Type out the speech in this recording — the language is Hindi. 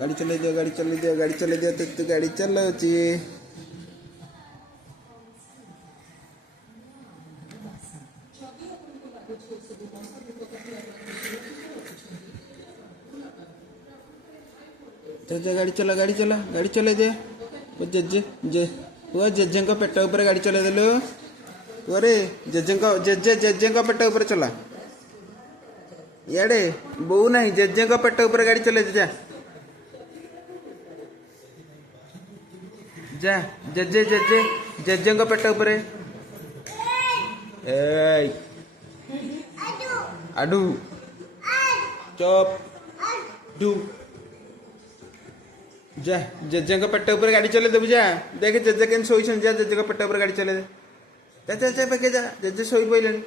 गाड़ी चले दियो गाड़ी चले दियो गाड़ी चले दियो तू गाड़ी चलाउची तो गाड़ी चला गाड़ी चले दे वो जेजे को पेट ऊपर गाड़ी चले देलु अरे जेजे को पेट ऊपर चला याडे बो नहीं जेजे को पेट ऊपर गाड़ी चले दे जा जेजे को पेट ऊपर आडू चप डू जा जेजे को पेट ऊपर गाड़ी चले देबु जा देख जेजे केन सोई जा जेजे को पेट ऊपर गाड़ी चले दे जा जेजे सोई पइलेनी।